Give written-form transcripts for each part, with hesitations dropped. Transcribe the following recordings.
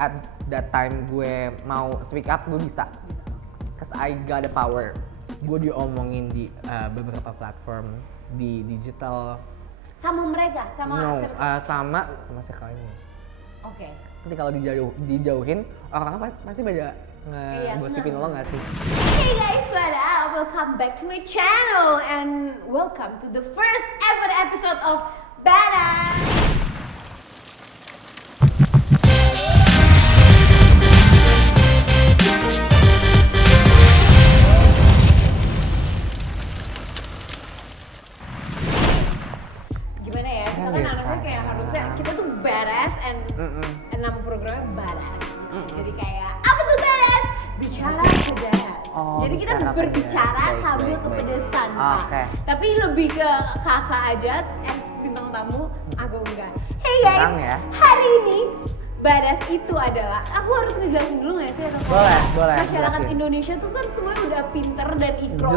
At that time gue mau speak up, gue bisa. Cause I got the power. Gue diomongin di beberapa platform di digital. Sama mereka, sama sama sekalinya. Oke. Nanti kalau dijauhin, orang pasti pada ngegosipin lo nggak sih? Hey guys, what up? Welcome back to my channel and welcome to the first ever episode of Badass. Gimana ya? Kita kan anaknya kayak harusnya kita tuh badass and nama programnya badass gitu. Jadi kayak apa tuh badass? Bicara pedas. Jadi kita berbicara sambil kepedesan, Pak. Tapi lebih ke kakak aja, bintang tamu, aku enggak. Hey guys, hari ini badass itu adalah, aku harus ngejelasin dulu nggak sih? Boleh. Masyarakat Indonesia tuh kan semuanya udah pinter dan ikro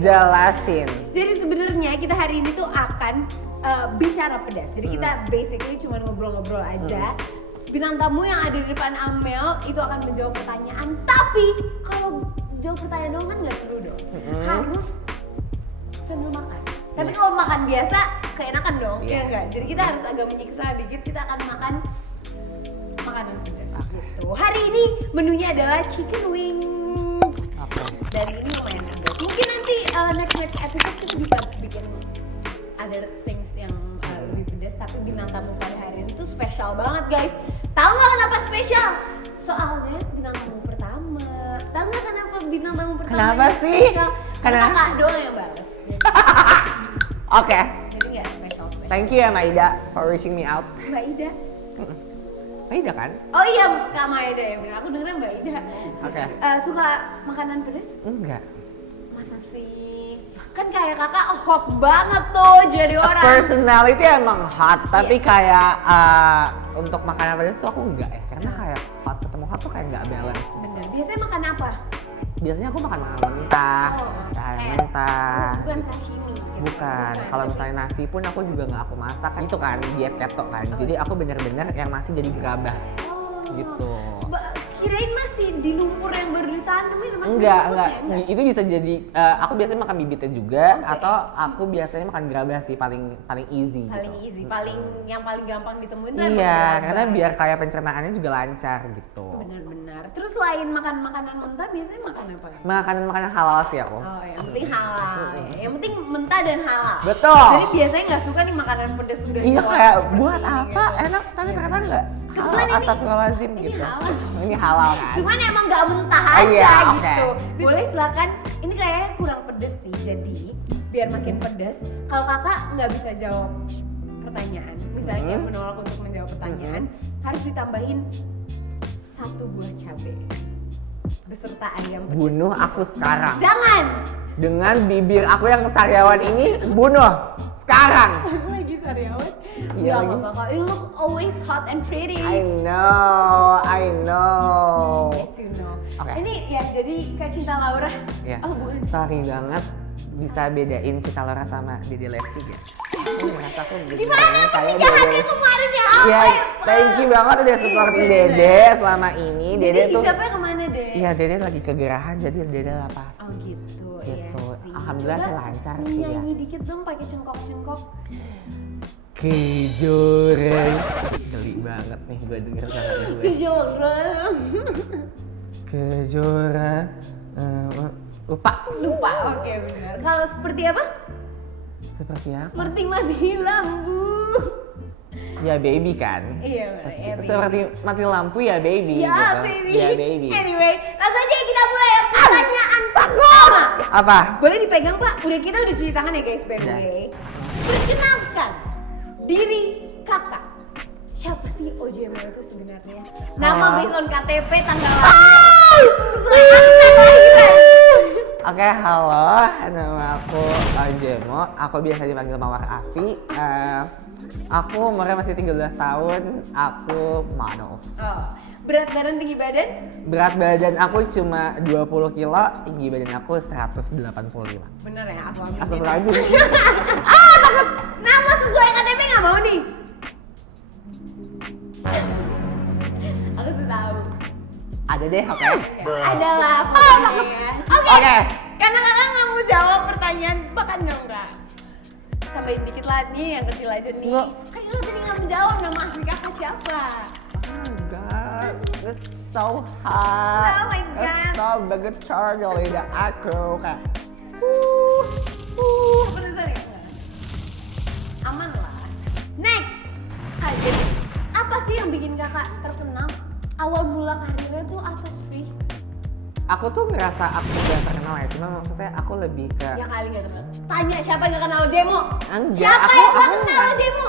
Jelasin. Jadi sebenarnya kita hari ini tuh akan bicara pedas. Jadi kita basically cuma ngobrol-ngobrol aja. Bintang tamu yang ada di depan Amel itu akan menjawab pertanyaan. Tapi kalau jawab pertanyaan doang kan nggak seru dong. Harus sambil makan. Tapi kalau makan biasa keenakan dong, ya enggak? Jadi kita harus agak menyiksa dikit. Kita akan makan makanan pedas gitu. Hari ini menunya adalah chicken wings. Dan ini lumayan pedas. Mungkin nanti next episode kita bisa bikin other things yang lebih pedas. Tapi bintang tamu pada hari ini tuh spesial banget guys. Tahu nggak kenapa spesial? Soalnya bintang tamu pertama. Tahu nggak kenapa bintang tamu pertama? Kenapa sih? Karena kakak doang yang balas. Oke. Jadi nggak spesial. Thank you ya Maida for reaching me out. Mbak Ida. Maida kan? Oh iya Kak Maida ya benar. Aku dengerin Mbak Ida. Oke. Suka makanan pedas? Enggak. Masa sih? Kan kayak kakak hot banget tuh jadi orang. Personality emang hot, tapi kayak untuk makanan pedas tuh aku enggak ya. Karena kayak hot ketemu hot tuh kayak enggak balance. Bener. Biasanya makan apa? Biasanya aku makan mentah, mentah. Bukan sashimi gitu. Bukan. Kalau misalnya nasi pun aku juga nggak aku masak kan. Itu kan diet keto kan. Jadi aku bener-bener yang masih jadi gerabah. Gitu. Kirain masih di lumpur yang baru ditanemin masih. Enggak. Itu bisa jadi aku biasanya makan bibitnya juga atau aku biasanya makan gerabah sih paling easy. Paling gitu. easy, yang paling gampang ditemuin tuh Iya, karena biar kayak pencernaannya juga lancar gitu. Benar. Terus selain makan makanan mentah biasanya makan apa? Makanan halal sih aku. Oh, yang penting halal. Yang penting mentah dan halal. Betul. Jadi biasanya nggak suka nih makanan pedas sudah. Iya kayak buat apa? Gitu. Enak tapi ternyata enggak. Kebetulan ini astagfirullahaladzim gitu. Halal. Ini halal kan. Cuman emang nggak mentah aja gitu. Boleh silakan. Ini kayaknya kurang pedas sih. Jadi biar makin pedas. Kalau kakak nggak bisa jawab pertanyaan, misalnya kayak menolak untuk menjawab pertanyaan, harus ditambahin 1 buah cabai beserta ayam pedas. Bunuh aku sekarang. Jangan. Dengan bibir aku yang sariawan ini, bunuh sekarang. Aku lagi sariawan. Iya lagi. Kakak, you look always hot and pretty. I know. Yes, you know. Okay. Ini ya jadi Kak Cinta Laura. Ya. Oh bukan. Sorry banget bisa bedain Cinta Laura sama Dede Lesti ya. Gimana pemikirannya kemarin ya? Ya, thank you banget udah supportin Dede selama ini. Dede tuh. Hijabnya kemana Dede? Iya, Dede lagi kegerahan jadi Dede lapas. Oh gitu. Gitu. Iya sih. Alhamdulillah sih lancar sih ya. Nyanyi dikit dong pakai cengkok-cengkok. Kejoreng. Geli banget nih gue denger sama gue. Kejora. Lupa. Oke, benar. Kalau seperti apa? Seperti apa? Seperti mati lampu. Ya baby kan? Iya, baby. Seperti mati lampu ya baby Ya, gitu. baby. Ya baby. Anyway, langsung aja kita mulai pertanyaan Takut. Apa? Boleh dipegang Pak? Kita udah cuci tangan ya guys, by the way. Perkenalkan diri kakak. Siapa sih OJML itu sebenarnya? Nama based on KTP, tanggal lahir, sesuai akte kelahiran. Oke, halo, nama aku Jemo. Aku biasa dipanggil Mawar Afi. Aku umurnya masih 13 tahun. Aku model. Oh, berat badan, tinggi badan? Berat badan aku cuma 20 kilo, tinggi badan aku 185. Bener ya, aku ambil. Astagfirullahaladzim. Nama sesuai KTP nggak mau nih? tahu. Ada deh, oke. Adalah pokoknya ya. Oke. Karena kakak nggak mau jawab pertanyaan, bahkan enggak. Tambahin dikit lah nih, yang kecil aja nih. Nggak. Kan kakak tadi nggak menjawab nama asli kakak siapa. God, it's so hot. Oh my God. It's so begetar di lidah aku kayak. Keputusan ya? Aman lah. Next, Kak Jenny, apa sih yang bikin kakak terkenal? Awal mula karirnya tuh apa sih? Aku tuh ngerasa aku gak terkenal ya, cuma maksudnya aku lebih ke Ya kali gak terkenal. Tanya siapa yang gak kenal Jemo? Enggak, Siapa aku- yang gak aku kenal enggak. Jemo?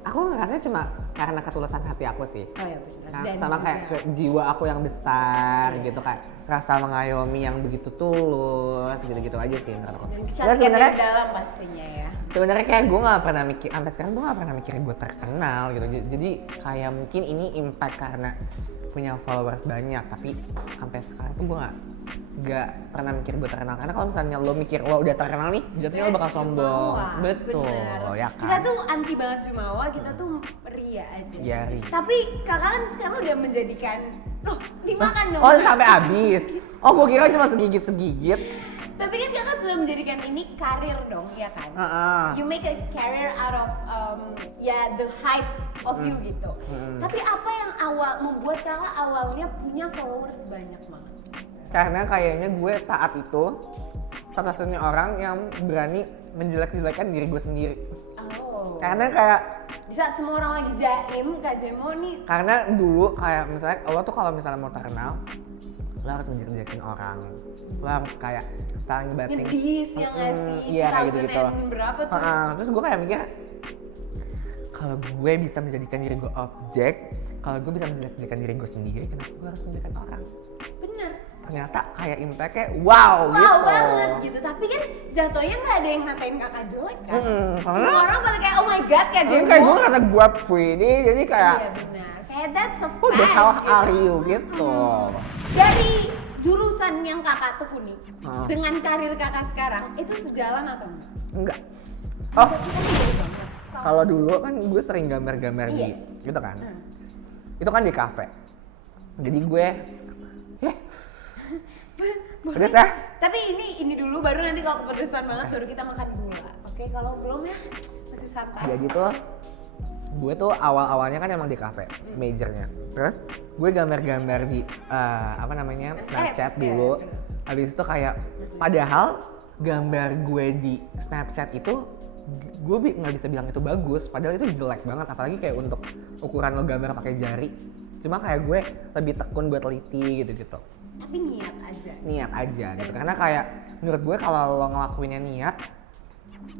aku ngerasanya cuma karena ketulusan hati aku sih. Oh ya benar. Nah, Dan sama juga- kayak jiwa aku yang besar gitu, kayak rasa mengayomi yang begitu tulus gitu-gitu aja sih menurut aku. Dan Dan kecantikan sebenarnya dari dalam pastinya ya. sebenarnya kayak gue nggak pernah mikir, sampai sekarang gue nggak pernah mikir gue terkenal gitu. Jadi kayak mungkin ini impact karena punya followers banyak, tapi sampai sekarang tuh gue nggak pernah mikir gue terkenal. Karena kalau misalnya lo mikir lo udah terkenal nih, jatuhnya lo bakal sombong. Jumawa, Betul, bener. ya kan? Kita tuh anti banget Jumawa, kita tuh ria aja. Iya, ria. Tapi kakak kan sekarang udah menjadikan, loh dimakan dong. Oh sampai habis. Oh gue kira cuma segigit-segigit. Tapi kan kakak sudah menjadikan ini karir dong, ya kan? Heeh. You make a career out of ya the hype of you gitu. Tapi apa yang membuat kakak awalnya punya followers banyak banget? Karena kayaknya gue saat itu satu-satunya orang yang berani menjelek-jelekan diri gue sendiri. Oh. Karena kayak Di saat semua orang lagi jaim, Kak Jemo nih. karena dulu kayak misalnya lo tuh kalau misalnya mau terkenal, lo harus ngejelek-jelekin orang. Lo harus kayak saling ngebating. Ngedis ya nggak sih? Iya kayak gitu-gitu. 2000 and berapa tuh? Terus gue kayak mikir, kalau gue bisa menjadikan diri gue objek, kalau gue bisa menjelek-jelekan diri gue sendiri, kenapa gue harus menjelekan orang? Bener. Ternyata kayak impactnya wow, Wow gitu. banget gitu. Tapi kan jatuhnya nggak ada yang ngatain kakak jelek kan? Karena Semua orang pada kayak oh my god Kak ini Jemo. kayak gue kata gue pretty, jadi kayak Iya benar. Kayak that's a who the fact. hell gitu. are you gitu. Dari jurusan yang kakak tekuni Ah. dengan karir kakak sekarang itu sejalan apa enggak? Enggak. Oh, Kita tuh jauh banget. kalau dulu kan gue sering gambar-gambar di Yes. gitu kan. Hmm. Itu kan di kafe. Jadi gue pedes ya? Tapi ini dulu baru nanti kalau kepedesan banget baru kita makan gula. Oke, kalau belum ya masih santai. Jadi tuh gue tuh awal-awalnya kan emang di kafe, majornya. Terus gue gambar-gambar di apa namanya Snapchat iya, dulu. bener. Habis itu kayak padahal gambar gue di Snapchat itu gue nggak bisa bilang itu bagus, padahal itu jelek banget, apalagi kayak untuk ukuran lo gambar pakai jari. Cuma kayak gue lebih tekun buat teliti gitu-gitu. Tapi niat aja. Niat aja gitu, karena kayak menurut gue kalau lo ngelakuinnya niat,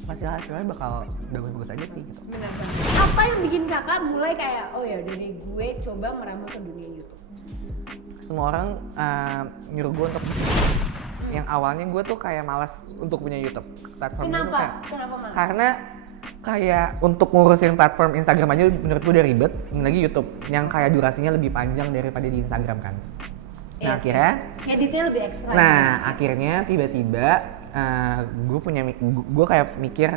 pasti hasilnya bakal bagus-bagus aja sih gitu. Benar banget. Apa yang bikin kakak mulai kayak oh ya udah deh gue coba merambah ke dunia YouTube? Semua orang nyuruh gue untuk yang awalnya gue tuh kayak malas untuk punya YouTube platform itu Kenapa? kayak, Kenapa malah? karena kayak untuk ngurusin platform Instagram aja menurut gue udah ribet, lagi YouTube yang kayak durasinya lebih panjang daripada di Instagram kan. Nah Yes. akhirnya Editnya lebih ekstra. Nah, akhirnya tiba-tiba gue kayak mikir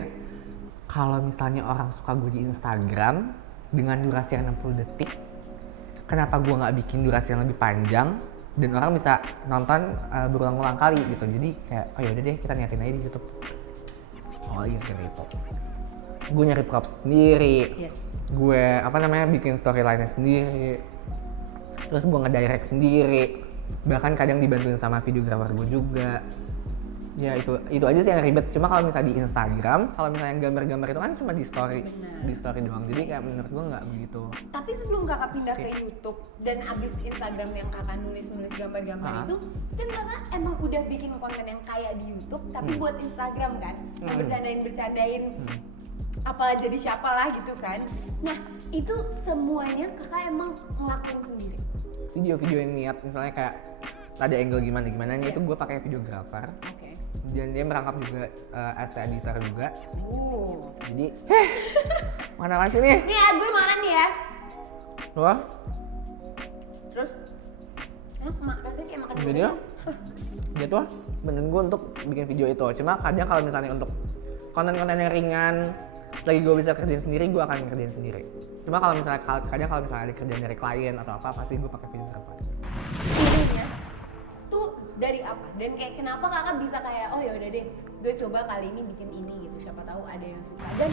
kalau misalnya orang suka gue di Instagram dengan durasi yang 60 detik, kenapa gue nggak bikin durasi yang lebih panjang dan orang bisa nonton berulang-ulang kali gitu. Jadi kayak oh yaudah deh kita niatin aja di YouTube. Oh iya kayak gitu. Gue nyari props sendiri, Yes. gue apa namanya bikin storyline-nya sendiri, terus gue ngedirect sendiri, bahkan kadang dibantuin sama videographer gue juga. Ya itu aja sih yang ribet. Cuma kalau misalnya di Instagram, kalau misalnya gambar-gambar itu kan cuma di story, Benar. di story doang. Jadi kayak menurut gue nggak begitu. Tapi sebelum kakak pindah ke YouTube dan abis Instagram yang kakak nulis gambar-gambar itu, kan kakak emang udah bikin konten yang kayak di YouTube, tapi buat Instagram kan, yang bercandain apalah jadi siapa lah gitu kan. Nah itu semuanya kakak emang ngelakuin sendiri. Video-video yang niat, misalnya kayak ada angle gimana itu gue pakai videographer. Oke. Dan dia merangkap juga as editor juga. Jadi, mana apaan sih nih? Nih ya, gue makan nih ya. Loh, Terus, rasanya kayak makan video gitu bener gue untuk bikin video itu. Cuma kadang kalau misalnya untuk konten-konten yang ringan lagi gue bisa kerjain sendiri, gue akan kerjain sendiri. Cuma kalau misalnya kadang kalau misalnya ada kerjaan dari klien atau apa, pasti gue pakai videographer. Idenya tuh dari apa? Dan kayak kenapa kakak bisa kayak oh ya udah deh, gue coba kali ini bikin ini gitu, siapa tahu ada yang suka. Dan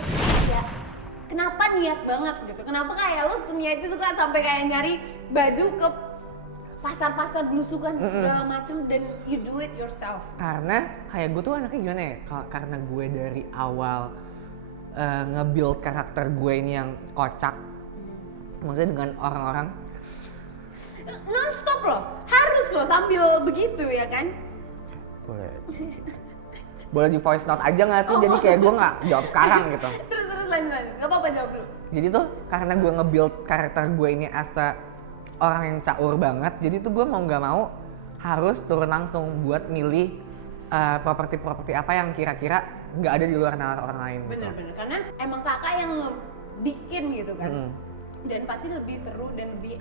ya kenapa niat banget gitu? Kenapa kayak lo seniat itu kan sampai kayak nyari baju ke pasar-pasar belusukan segala macem dan you do it yourself? Karena kayak gue tuh anaknya gimana ya? Karena gue dari awal nge-build karakter gue ini yang kocak, maksudnya dengan orang-orang non-stop loh, harus loh sambil begitu ya kan? boleh di voice note aja nggak sih? Jadi kayak gue nggak jawab sekarang gitu. Terus lanjut, nggak apa-apa jawab dulu. Jadi tuh karena gue nge-build karakter gue ini as orang yang caur banget, jadi tuh gue mau nggak mau harus turun langsung buat milih properti-properti apa yang kira-kira nggak ada di luar nalar orang lain. Bener-bener, karena emang kakak yang bikin gitu kan. Dan pasti lebih seru dan lebih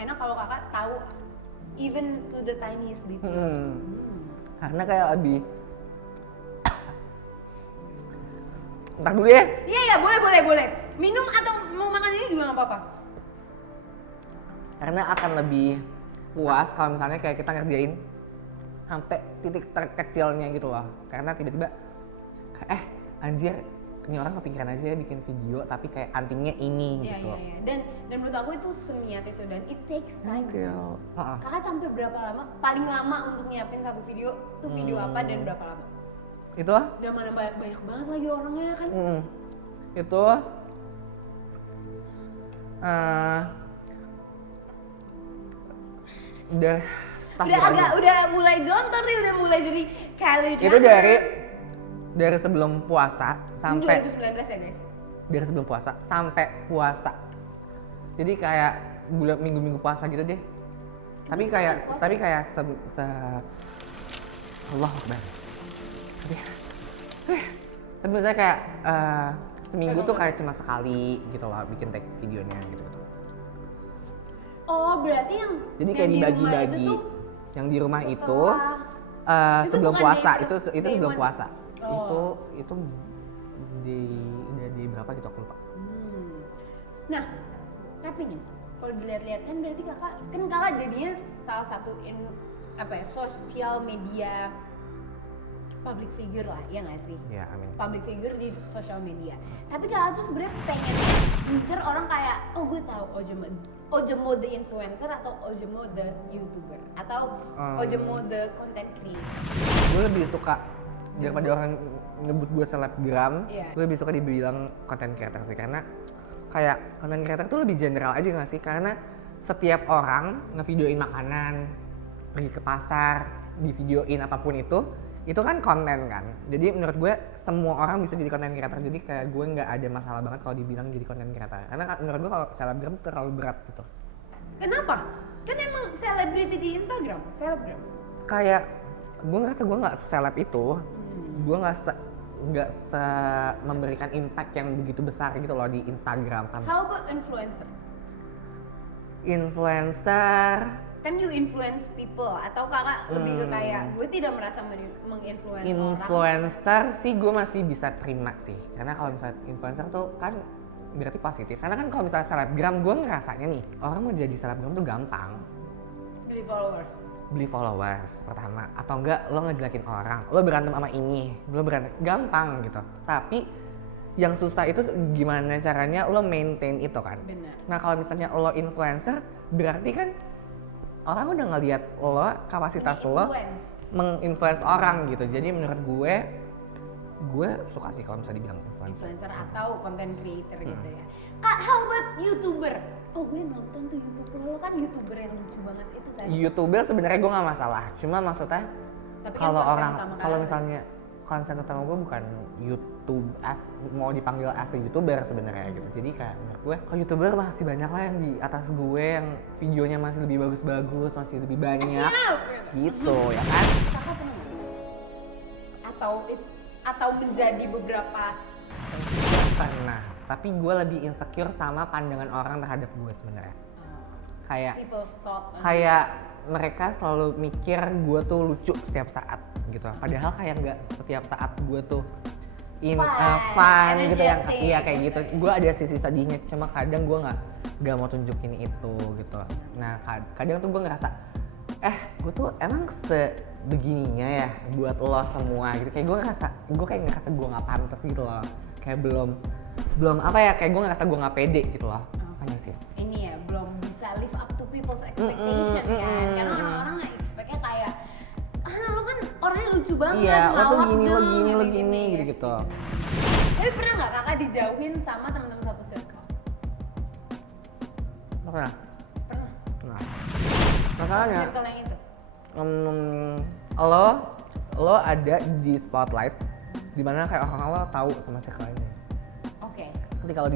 enak kalau kakak tahu even to the tiniest detail. Karena kayak lebih ntar dulu ya. Iya boleh. Minum atau mau makan ini juga nggak apa-apa. Karena akan lebih puas kalau misalnya kayak kita ngerjain sampai titik terkecilnya gitu loh. Karena tiba-tiba anjir, ini orang kepikiran aja ya bikin video tapi kayak antingnya ini gitu. Iya. Dan menurut aku itu seniat itu dan it takes time. Kakak sampai berapa lama? Paling lama untuk nyiapin satu video tuh video apa dan berapa lama? Itu udah mana banyak banget lagi orangnya kan? Itu udah mulai jontor nih, udah mulai jadi Kylie Jenner. Itu dari sebelum puasa sampai 2019 ya guys. Dari sebelum puasa sampai puasa. Jadi kayak bulan minggu-minggu puasa gitu deh. Tapi kayak Allah Akbar. Tapi misalnya kayak seminggu tuh kayak cuma sekali gitu loh bikin tag videonya gitu. Oh berarti yang jadi kayak dibagi-bagi. Yang di rumah itu sebelum bukan puasa, itu sebelum puasa. Oh. Itu di berapa gitu aku lupa. Nah, tapi nih kalau dilihat-lihat kan berarti kakak jadinya salah satu sosial media public figure lah, ya nggak sih? Ya, amin. Public figure di sosial media. Tapi kakak tuh sebenarnya pengen ngincer orang kayak, oh gue tahu Ojemo the influencer atau Ojemo the YouTuber atau Ojemo the content creator. Gue lebih suka daripada orang nyebut gue selebgram, gue lebih suka dibilang content creator sih, karena kayak content creator tuh lebih general aja nggak sih? Karena setiap orang ngevideoin makanan, pergi ke pasar, divideoin apapun itu kan konten kan. Jadi menurut gue semua orang bisa jadi content creator. Jadi kayak gue nggak ada masalah banget kalau dibilang jadi content creator. Karena menurut gue kalau selebgram terlalu berat gitu. Kenapa? Kan emang selebriti di Instagram, selebgram. Kayak gue ngerasa gue nggak seleb itu. Gue nggak memberikan impact yang begitu besar gitu loh di Instagram. How about influencer? Influencer kan you influence people atau kakak lebih ke kayak gue tidak merasa menginfluence orang? Influencer sih gue masih bisa terima sih, karena kalau misalnya influencer tuh kan berarti positif. Karena kan kalau misalnya selebgram, gue ngerasanya nih orang mau jadi selebgram tuh gampang. Beli followers pertama, atau enggak lo ngejelekin orang, lo berantem sama ini, lo berantem, gampang gitu. Tapi yang susah itu gimana caranya lo maintain itu kan. Benar. Nah kalau misalnya lo influencer, berarti kan orang udah ngeliat lo, kapasitas lo menginfluence orang gitu. Jadi menurut gue suka sih kalau misalnya dibilang influencer atau content creator gitu ya. Kak, how about YouTuber? Oh gue nonton tuh YouTuber, lo kan YouTuber yang lucu banget itu kan. YouTuber sebenarnya gue nggak masalah, cuma maksudnya kalau misalnya konsen utama gue bukan YouTube mau dipanggil as YouTuber sebenarnya gitu. Jadi kayak menurut gue kalau YouTuber masih banyak lah yang di atas gue yang videonya masih lebih bagus-bagus, masih lebih banyak gitu ya kan. Kakak pernah atau menjadi beberapa pernah, tapi gue lebih insecure sama pandangan orang terhadap gue sebenarnya. Kayak mereka selalu mikir gue tuh lucu setiap saat gitu. Padahal kayak nggak setiap saat gue tuh fun gitu yang energetic, iya kayak gitu. Gue ada sisi sedihnya, cuma kadang gue nggak mau tunjukin itu gitu. Nah kadang tuh gue ngerasa gue tuh emang sebegininya ya buat lo semua gitu. Kayak gue ngerasa gue nggak pantas gitu loh. Kayak belum apa ya, kayak gue ngerasa gue nggak pede gitu loh. Hanya sih. Ini ya belum bisa live up to people's expectation kan. Karena orang-orang nggak expect-nya kayak lo kan orangnya lucu banget. Iya, lo tuh ngelawak gini, lo dong, gini, lo gini gitu. Tapi pernah nggak kakak dijauhin sama teman-teman satu circle? Lo pernah? Pernah. Pernah. Makanya Circle yang itu. lo ada di spotlight dimana kayak orang lo tahu sama circle ini. Oke. Ketika lo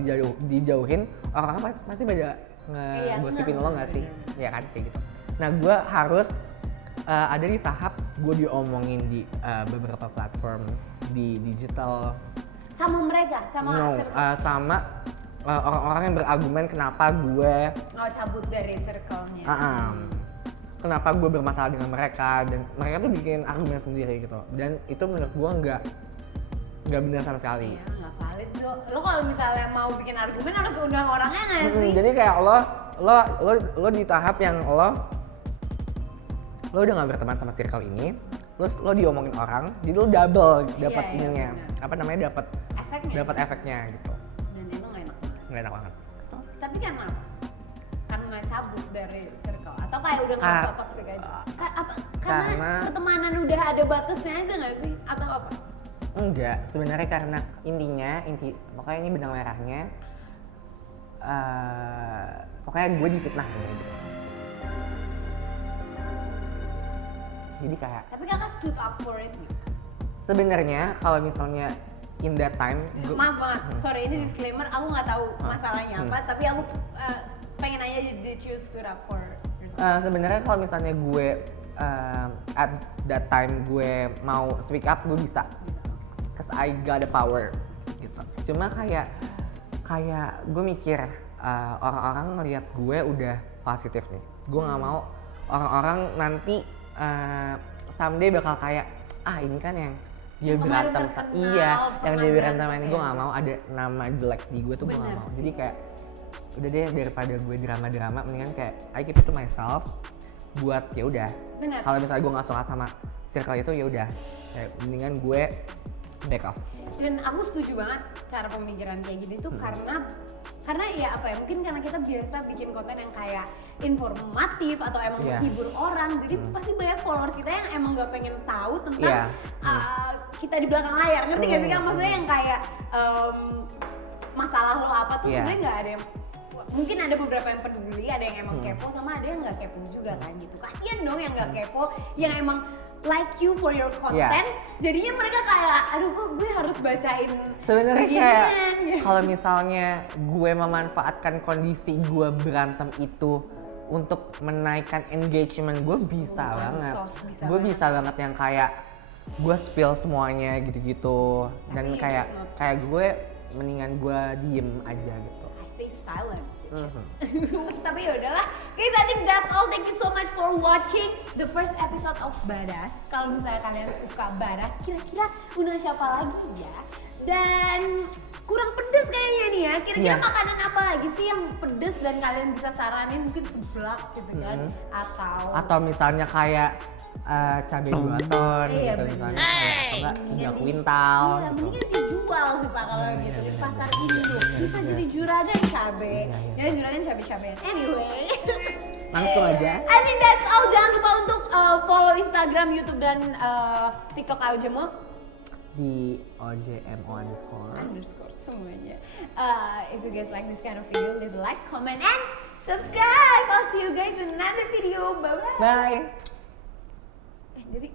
dijauhin, orang-orang pasti pada ngegosipin lo nggak sih? Ya kan kayak gitu. Nah gue harus ada di tahap gue diomongin di beberapa platform di digital. Sama mereka, sama circle. Sama orang-orang yang berargumen kenapa gue Cabut dari circle-nya. kenapa gue bermasalah dengan mereka, dan mereka tuh bikin argumen sendiri gitu. Dan itu menurut gue nggak benar sama sekali. Iya, nggak valid tuh. Lo kalau misalnya mau bikin argumen harus undang orangnya nggak sih? Jadi kayak lo di tahap yang lo udah nggak berteman sama circle ini, terus lo diomongin orang, jadi lo double dapat Iya, ininya, benar. apa namanya, dapat efeknya gitu. Dan itu nggak enak Banget. Tapi karena cabut dari circle atau kayak udah ngerasa toxic aja? Karena pertemanan udah ada batasnya aja nggak sih? Atau apa? Enggak, sebenarnya karena pokoknya ini benang merahnya, pokoknya gue difitnah gitu. Jadi kayak. Tapi kakak stood up for it nggak? Sebenarnya kalau misalnya in that time. Maaf banget, sorry ini disclaimer, aku nggak tahu masalahnya apa, tapi aku pengen aja did you stood up for yourself? Sebenarnya kalau misalnya gue at that time gue mau speak up, gue bisa. Cause I got the power gitu. Cuma kayak gue mikir orang-orang ngelihat gue udah positif nih. Gue nggak mau orang-orang nanti someday bakal kayak ini kan yang dia berantem yang dia berantem ini. Gue nggak mau ada nama jelek di gue tuh. Gue nggak mau. Jadi kayak udah deh, daripada gue drama-drama, mendingan kayak I keep it to myself. Buat ya udah. Kalau misalnya gue nggak suka sama circle itu, ya udah. Kayak mendingan gue back off. Dan aku setuju banget cara pemikiran kayak gini tuh karena ya apa ya, mungkin karena kita biasa bikin konten yang kayak informatif atau emang menghibur orang, jadi pasti banyak followers kita yang emang nggak pengen tahu tentang kita di belakang layar, ngerti gak sih kan? Maksudnya yang kayak masalah lo apa tuh sebenarnya nggak ada yang, mungkin ada beberapa yang peduli, ada yang emang kepo, sama ada yang nggak kepo juga kan gitu. Kasian dong yang nggak kepo, yang emang like you for your content, jadinya mereka kayak aduh kok gue harus bacain. Sebenarnya kayak kalau misalnya gue memanfaatkan kondisi gue berantem itu untuk menaikkan engagement, gue bisa banget. Gue bisa banget yang kayak gue spill semuanya gitu-gitu, dan kayak gue mendingan gue diem aja gitu. I stay silent. Tapi yaudahlah guys, I think that's all. Thank you so much for watching the first episode of Badas. Kalau misalnya kalian suka Badas, kira-kira undang siapa lagi ya? Dan kurang pedes kayaknya nih ya. Kira-kira makanan apa lagi sih yang pedes dan kalian bisa saranin, mungkin seblak gitu kan? Atau misalnya kayak cabai 2 ton gitu misalnya, atau enggak 3 kuintal. Iya, mendingan dijual sih Pak kalau gitu di pasar induk. Bisa jadi juragan cabai. Ya juragan cabai-cabean. Anyway, langsung aja. I think that's all. Jangan lupa untuk follow Instagram, YouTube dan TikTok Aujemo di ojmo__ semuanya. If you guys like this kind of video, leave a like, comment, and subscribe. I'll see you guys in another video. Bye bye. Bye. Jadi